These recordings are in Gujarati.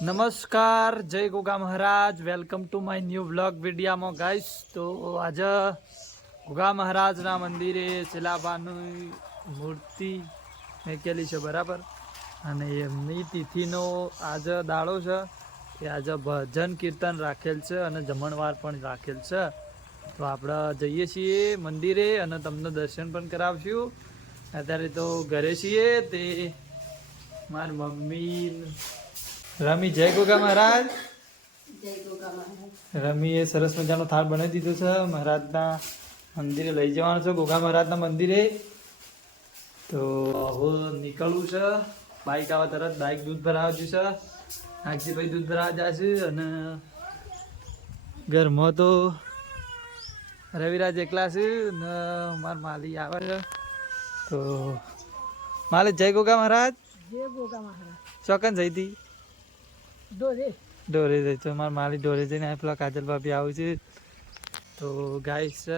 નમસ્કાર, જય Goga Maharaj. Welcome to my new vlog વિડીયામાં ગાઈશ તો આજે ગોગા મહારાજના મંદિરે શિલાબાની મૂર્તિ મેકેલી છે, બરાબર? અને એમની તિથિનો આજે દાડો છે. એ આજે ભજન કીર્તન રાખેલ છે અને જમણવાર પણ રાખેલ છે. તો આપણે જઈએ છીએ મંદિરે અને તમને દર્શન પણ કરાવશું. અત્યારે તો ઘરે છીએ તે મારી મમ્મી રમી. જય ગોગા મહારાજ. રમી એ સરસ મજાનો થાળ બનાવી દીધો છે. મહારાજના મંદિરે લઈ જવાનો છે ગોગા મહારાજના મંદિરે. તો હવે નીકળવું છે. બાઈક આવા તરત બાઈક દૂધ ભરાવા છે નાગજીભાઈ દૂધ ભરાવા જશે અને ઘરમાં તો રવિરાજ એકલા છે ને મારા માલી આવે છે. તો માલે જય ગોગા મહારાજ. જય ગોગા મહારાજ. ચોકન જઈ હતી દોરે. દોરે જઈ તો મારા માલી દોરે જઈને પેલા કાજલ ભાભી આવું છે. તો ગાઈસ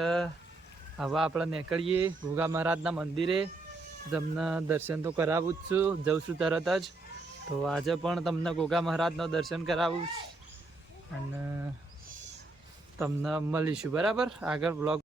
હવે આપણે નીકળીએ ગોગા મહારાજના મંદિરે. તમને દર્શન તો કરાવું જ છું, જઉં છું તરત જ. તો આજે પણ તમને ગોગા મહારાજનો દર્શન કરાવું. અને તમને મળીશું, બરાબર? આગળ બ્લોગ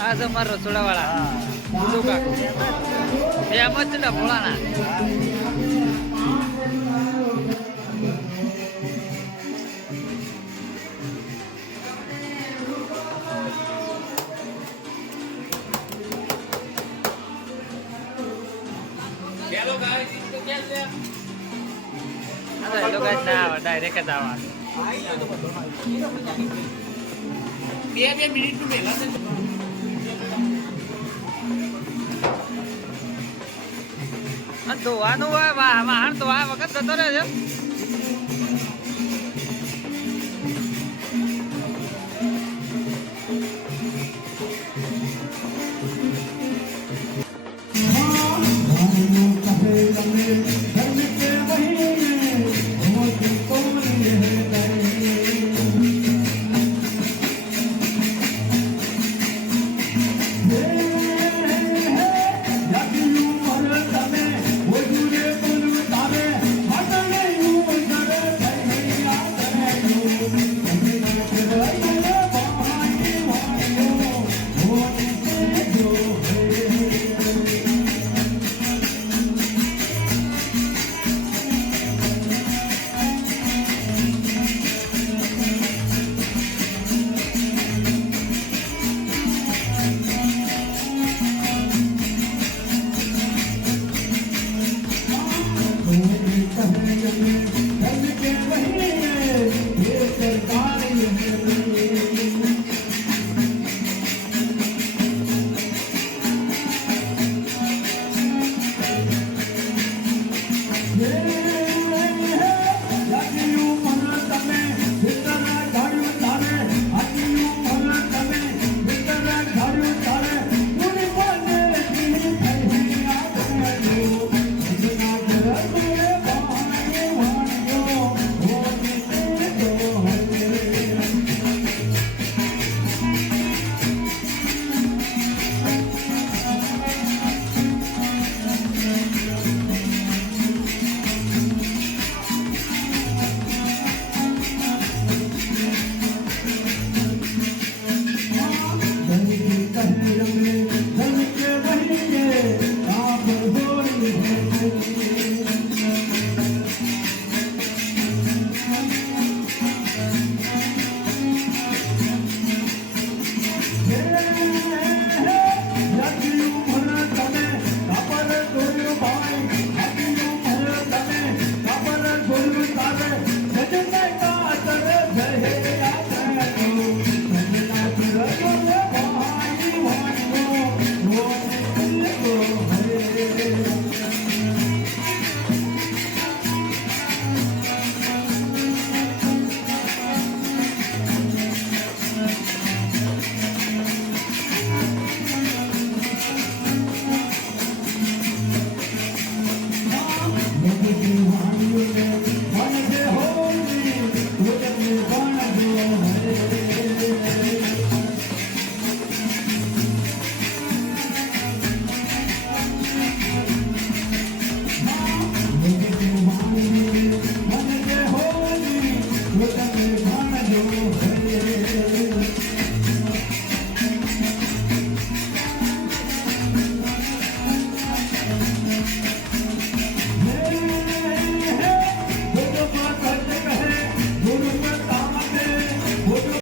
આ છે મારા રસોડા વાળા શું કાકુ એ એમ જ છે ને ભોળાના હા તો એ લોકો જ ના આવે ડાયરેક્ટ જ આવવાનું આ ધોવાનું હોય વાહન ધોવા વખત જતો રહે છે Yeah.